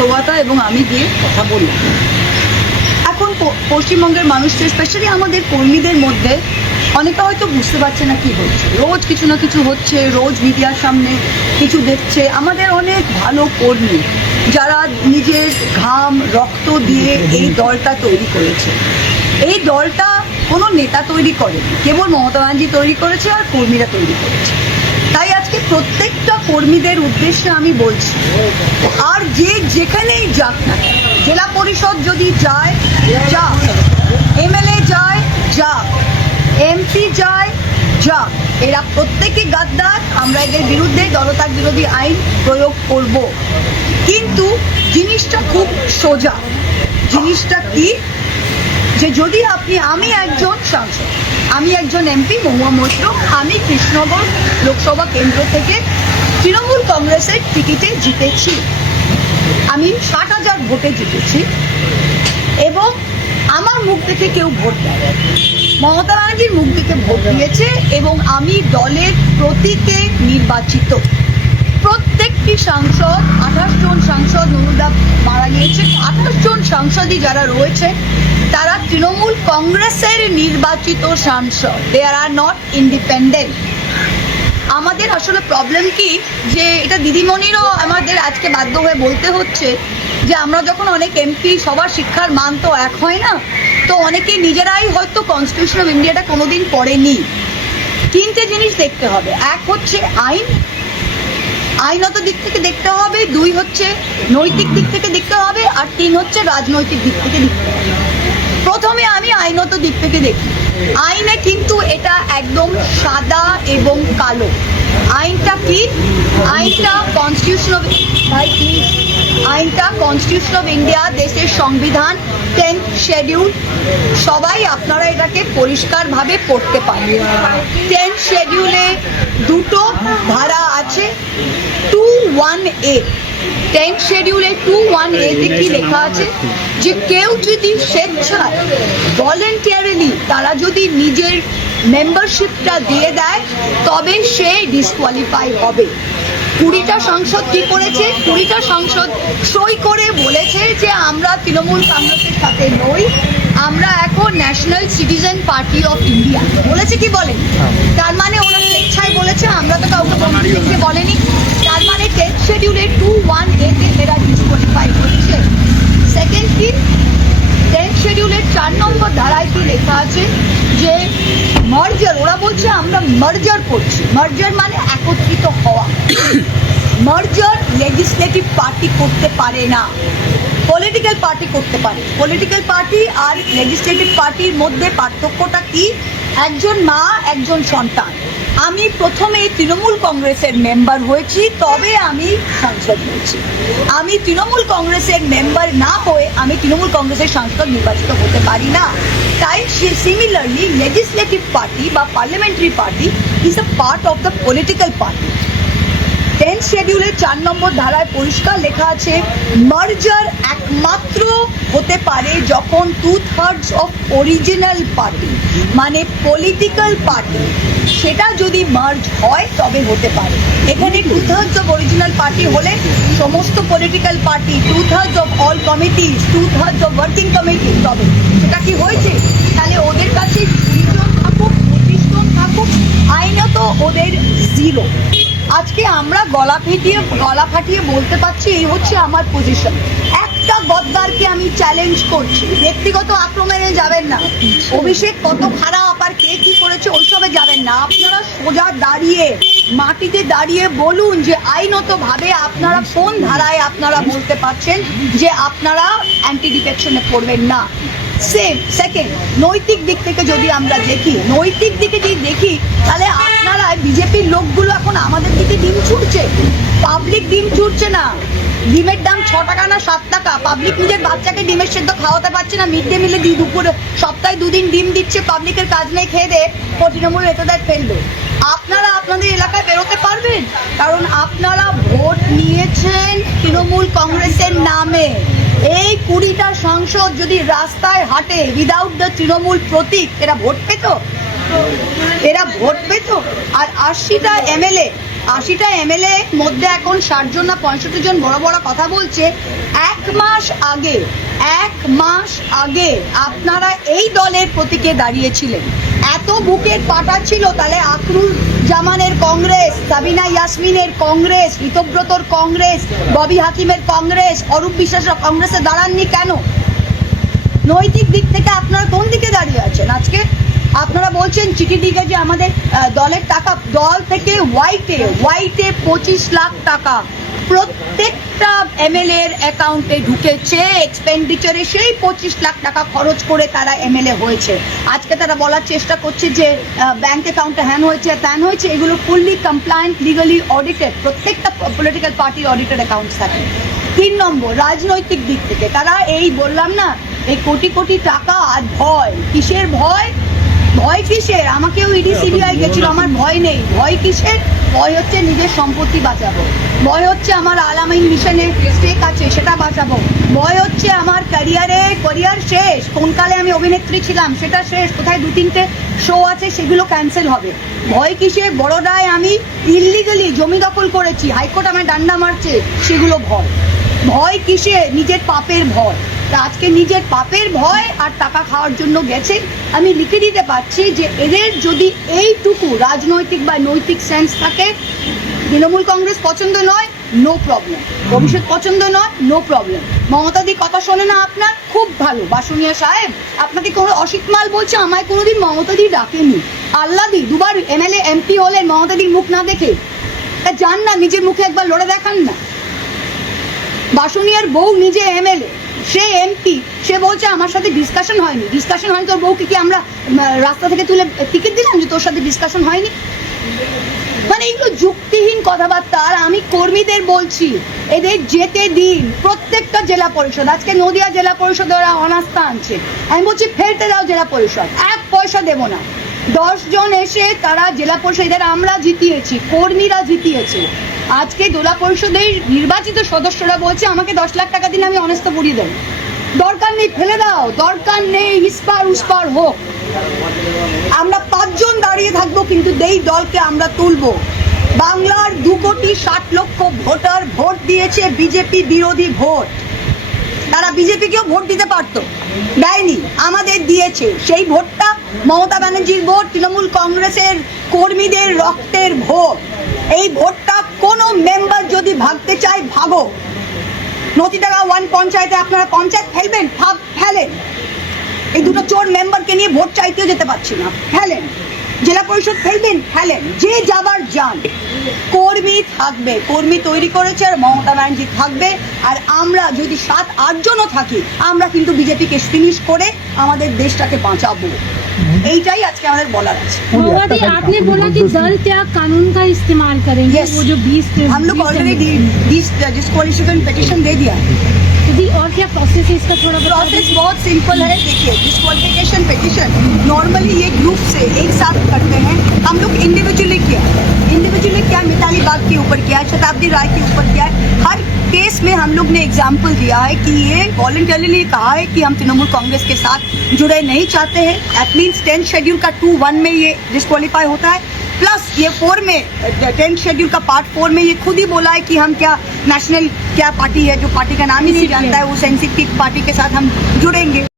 সৌগতা এবং আমি গিয়ে কথা বললাম। এখন পশ্চিমবঙ্গের মানুষদের, স্পেশালি আমাদের কর্মীদের মধ্যে অনেকে হয়তো বুঝতে পারছে না কি হচ্ছে। রোজ কিছু না কিছু হচ্ছে, রোজ মিডিয়ার সামনে কিছু দেখছে। আমাদের অনেক ভালো কর্মী যারা নিজের ঘাম রক্ত দিয়ে এই দলটা তৈরি করেছে। এই দলটা কোনো নেতা তৈরি করেনি, কেবল মমতা ব্যানার্জি তৈরি করেছে আর কর্মীরা তৈরি করেছে। তাই আজকে প্রত্যেকটা কর্মীদের উদ্দেশ্যে আমি বলছি, আর যে যেখানেই যাক না, জেলা পরিষদ যদি যায় যাক, এমএলএ যায় যাক, এমপি যায় যাক, এরা প্রত্যেকে গাদ্দার। আমরা এদের বিরুদ্ধে দলত্যাগ বিরোধী আইন প্রয়োগ করব। কিন্তু জিনিসটা খুব সোজা। জিনিসটা কি, যে যদি আমি একজন সাংসদ, আমি একজন এমপি মহুয়া মৈত্র, আমি কৃষ্ণনগর লোকসভা কেন্দ্র থেকে তৃণমূল কংগ্রেসের টিকিটে জিতেছি। আমি 60,000 ভোটে জিতেছি এবং আমার মুখ দেখে কেউ ভোট দেয়, মমতা ব্যানার্জির মুখ দেখে ভোট দিয়েছে এবং আমি দলের প্রতীকে নির্বাচিত। প্রত্যেকটি সাংসদ, 28 জন সাংসদ, নুরুদা মারা গিয়েছে, 28 জন সাংসদই যারা রয়েছে তারা তৃণমূল কংগ্রেসের নির্বাচিত সাংসদ। দে আর নট ইন্ডিপেন্ডেন্ট। আমাদের আসলে প্রবলেম কি, যে এটা দিদিমণিরও আমাদের আজকে বাধ্য হয়ে বলতে হচ্ছে যে আমরা যখন অনেক এমপি, সবার শিক্ষার মান তো এক হয় না, তো অনেকে নিজেরাই হয়তো কনস্টিটিউশন অফ ইন্ডিয়াটা কোনোদিন পড়েনি। তিনটে জিনিস দেখতে হবে, এক হচ্ছে আইনত দিক থেকে দেখতে হবে, 2 হচ্ছে নৈতিক দিক থেকে দেখতে হবে, আর 3 হচ্ছে রাজনৈতিক দিক থেকে দেখতে হবে। প্রথমে আমি আইনত দিক থেকে দেখি। আইনে কিন্তু এটা একদম সাদা এবং কালো। আইনটা কি? আইনটা কনস্টিটিউশন অফ ইন্ডিয়া, দেশের সংবিধান, 10th শিডিউল। সবাই আপনারা এটাকে পরিষ্কারভাবে পড়তে পারেন। 10th শিডিউলে 2টো ধারা আছে। 2(1)(a) 10th শিডিউলে 2(1)(a) তে কি লেখা আছে, যে কেউ যদি স্বেচ্ছায়, ভলেন্টিয়ারিলি তারা যদি নিজের মেম্বারশিপটা দিয়ে দেয় তবে সে ডিসকোয়ালিফাই হবে। 20টা সংসদ কি করেছে? 20টা সংসদ সই করে বলেছে যে আমরা তৃণমূল কংগ্রেসের সাথে নই, আমরা এখন national citizen party of India. বলেছে কি বলেন? তার মানে ওরা স্বেচ্ছায় বলেছে, আমরা তো কাউকে বন্ধু দেখতে বলেনি। তার মানে 10th শিডিউলে 2(1)(a) তে এরা ডিসকোয়ালিফাই হচ্ছে। সেকেন্ড কি, 10th শিডিউলের 4 নম্বর ধারায় কি লেখা আছে, যে মার্জার, ওরা বলছে আমরা মার্জার করছি। মার্জার মানে একত্রিত হওয়া। মার্জার লেজিসলেটিভ পার্টি করতে পারে না, পলিটিক্যাল পার্টি করতে পারে। পলিটিক্যাল পার্টি আর লেজিসলেটিভ পার্টির মধ্যে পার্থক্যটা কি? একজন মা, একজন সন্তান। আমি প্রথমে তৃণমূল কংগ্রেসের মেম্বার হয়েছি, তবে আমি সাংসদ হয়েছি। আমি তৃণমূল কংগ্রেসের মেম্বার না হয়ে আমি তৃণমূল কংগ্রেসের সাংসদ নির্বাচিত হতে পারি না। তাই সিমিলারলি লেজিসলেটিভ পার্টি বা parliamentary party is a part of the political party. 10th শিডিউলের 4 নম্বর ধারায় পরিষ্কার লেখা আছে, মার্জার একমাত্র হতে পারে যখন 2/3 অফ অরিজিনাল পার্টি, মানে পলিটিক্যাল পার্টি, সেটা যদি মার্জ হয় তবে হতে পারে। এখানে 2/3 অফ অরিজিনাল পার্টি হলে সমস্ত political party, 2/3 of all committees, 2/3 of working committee, তবে সেটা কি হয়েছে? তাহলে ওদের কাছে 20 জন থাকুক, 25 জন থাকুক, আইনত ওদের 0। আজকে আমরা গলা ফাটিয়ে বলতে পারছি, এই হচ্ছে আমার পজিশন। একটা গদ্দারকে আমি চ্যালেঞ্জ করছি, ব্যক্তিগত আক্রমণে যাবেন না। অভিষেক কত খারাপ আর কে কি করেছে ওইসবে যাবেন না। আপনারা সোজা দাঁড়িয়ে, মাটিতে দাঁড়িয়ে বলুন যে আইনতভাবে আপনারা কোন ধারায় আপনারা বলতে পারছেন যে আপনারা অ্যান্টি ডিফেকশনে করবেন না। সেকেন্ড, নৈতিক দিক থেকে যদি আমরা দেখি, তাহলে আপনারা বিজেপির লোকগুলো এখন আমাদের দিকে ডিম ছুটছে। পাবলিক ডিম ছুটছে না। ডিমের দাম 6 টাকা না 7 টাকা। পাবলিক নিজের বাচ্চাকে ডিমের সেদ্ধ খাওয়াতে পারছে না। মিড ডে মিলে দুপুরে সপ্তাহে 2 দিন ডিম দিচ্ছে। পাবলিকের কাজ নেই, খেয়ে দে তৃণমূল নেতাদের ফেলবে। আপনারা আপনাদের এলাকায় বেরোতে পারবেন, কারণ আপনারা ভোট নিয়েছেন তৃণমূল কংগ্রেসের নামে। এই 20টা সাংসদ যদি রাস্তায় হাঁটে উইদাউট দ্য তৃণমূল প্রতীক, এরা ভোট পেত? আর 80টা এমএলএ 80টা এমএলএ মধ্যে এখন 60 জন না 65 জন বড় বড় কথা বলছে। এক মাস আগে আপনারা এই দলের প্রতীকে দাঁড়িয়েছিলেন। এত বুকের পাটা ছিল, তাহলে আখরুল জামানের কংগ্রেস, সাবিনা ইয়াসমিনের কংগ্রেস, ঋতব্রতর কংগ্রেস, ববি হাকিমের কংগ্রেস, অরূপ বিশ্বাসের কংগ্রেসে দাঁড়াননি কেন? নৈতিক দিক থেকে আপনারা কোন দিকে দাঁড়িয়ে আছেন? আজকে আপনারা বলছেন চিঠি দিকে যে আমাদের দলের টাকা, দল থেকে হোয়াইটে 25 লাখ টাকা প্রত্যেকটা এমএলএ এর অ্যাকাউন্টে ঢুকেছে। এক্সপেন্ডিচারে সেই 25 লাখ টাকা খরচ করে তারা এমএলএ হয়েছে। আজকে তারা বলার চেষ্টা করছে যে ব্যাংক অ্যাকাউন্টে হ্যান হয়েছে ত্যান হয়েছে। এগুলো ফুললি কমপ্লায়েন্ট, লিগালি অডিটেড, প্রত্যেকটা পলিটিক্যাল পার্টির অডিটেড অ্যাকাউন্টস থাকে। 3 নম্বর, রাজনৈতিক দিক থেকে তারা এই বললাম না, এই কোটি কোটি টাকা আর ভয়, কিসের ভয়? ভয় কিসের? আমাকেও ইডি সিবিআই গেছিল, আমার ভয় নেই। ভয় কিসের? ভয় হচ্ছে নিজের সম্পত্তি বাঁচাবো, ভয় হচ্ছে আমার আলামিন মিশনে স্টেক আছে সেটা বাঁচাবো, ভয় হচ্ছে আমার ক্যারিয়ার শেষ, কোন কালে আমি অভিনেত্রী ছিলাম সেটা শেষ, কোথায় 2-3টে শো আছে সেগুলো ক্যান্সেল হবে। ভয় কিসের? বড়োদায় আমি ইললিগালি জমি দখল করেছি, হাইকোর্ট আমায় ডান্ডা মারছে, সেগুলো ভয়। ভয় কিসে? নিজের পাপের ভয়। আজকে নিজের পাপের ভয় আর টাকা খাওয়ার জন্য গেছে। আমি লিখে দিতে পারছি যে এদের যদি এইটুকু রাজনৈতিক বা নৈতিক সেন্স থাকে, তৃণমূল কংগ্রেস পছন্দ নয়, নো প্রবলেম, ভবিষ্যৎ পছন্দ নয়, নো প্রবলেম। মমতাদি কথা শোনে না আপনার, খুব ভালো। বাসুনিয়া সাহেব আপনাকে কোনো অসিত মাল বলছে, আমায় কোনোদিন মমতাদি ডাকেনি। আল্লাদি 2বার এমএলএ এমপি হলেন মমতাদির মুখ না দেখে, তা যান না নিজের মুখে একবার লড়ে দেখান না। বাসুনিয়ার বউ নিজে এমএলএ, সে এমপি, সে বলছে আমার সাথে ডিসকাশন হয়নি। ডিসকাশন হয়নি, তোর বউকে কি আমরা রাস্তা থেকে তুলে টিকিট দিলাম যে তোর সাথে ডিসকাশন হয়নি? মানে এগুলো যুক্তিহীন কথাবার্তা। আর আমি কর্মীদের বলছি, এদের যেতে দিন। প্রত্যেকটা জেলা পরিষদ, আজকে নদিয়া জেলা পরিষদ ওরা অনাস্থা আনছে, আমি বলছি ফেরতে দাও জেলা পরিষদ, 1 পয়সা দেবো না। 10 জন এসে তারা জেলা পরিষদ, এদের আমরা জিতিয়েছি, কর্মীরা জিতিয়েছে। আজকে জেলা পরিষদের নির্বাচিত সদস্যরা বলছে আমাকে 10 লাখ টাকা দিন, আমি অনাস্থা পুড়িয়ে দেবো। দরকার নেই, ফেলে দাও, দরকার নেই, ইস্পার উস্পার হোক। আমরা 5 জন দাঁড়িয়ে থাকবো, কিন্তু এই দলকে আমরা তুলবো। বাংলার 2,60,00,000 ভোটার ভোট দিয়েছে বিজেপি বিরোধী ভোট। তারা বিজেপিকেও ভোট দিতে পারতো, দেয়নি, আমাদের দিয়েছে। সেই ভোটটা মমতা ব্যানার্জির ভোট, তৃণমূল কংগ্রেসের কর্মীদের রক্তের ভোট। এই ভোটটা কোনো মেম্বার যদি ভাগতে চায়, ভাগো। নতিটাকা 1 পঞ্চায়েতে আপনারা পঞ্চায়েত ফেলবেন, ফেলেন। এই দুটো চোর মেম্বারকে নিয়ে ভোট চাইতেও যেতে পারছি না, ফেলেন। জেলা পরিষদ ফেলবেন, ফেলেন, যে যাবার যান। কর্মী থাকবে, কর্মী তৈরি করেছে, আর মমতা ব্যানার্জি থাকবে। আর আমরা যদি 7-8 জনও থাকি, আমরা কিন্তু বিজেপিকে ফিনিশ করে আমাদের দেশটাকে বাঁচাবো। এইটাই আজকে আমাদের বলার আছে। आपने बोला कि दल त्याग कानून का इस्तेमाल करेंगे। Yes. वो जो 20 हम लोग ऑलरेडी डिस्क्वालिफिकेशन पिटीशन दे दिया। और क्या प्रोसेस है इसका, थोड़ा प्रोसेस बहुत सिंपल है। देखिए, डिस्क्वालिफिकेशन पिटीशन नॉर्मली ये ग्रुप से एक साथ करते हैं, हम लोग इंडिविजुअली किया, मिताली बाग के ऊपर किया, शताब्दी राय के ऊपर किया है। हर केस में हम लोग ने एग्जाम्पल दिया है कि ये वॉलंटरीली कहा है कि हम तृणमूल कांग्रेस के साथ जुड़े नहीं चाहते हैं। दैट मीन्स 10th शेड्यूल का 2(1) में ये डिस्क्वालीफाई होता है, प्लस ये 4 में 10th शेड्यूल का पार्ट 4 में ये खुद ही बोला है कि हम क्या नेशनल क्या पार्टी है, जो पार्टी का नाम ही नहीं जानता है, उस एनसीपी पार्टी के साथ हम जुड़ेंगे।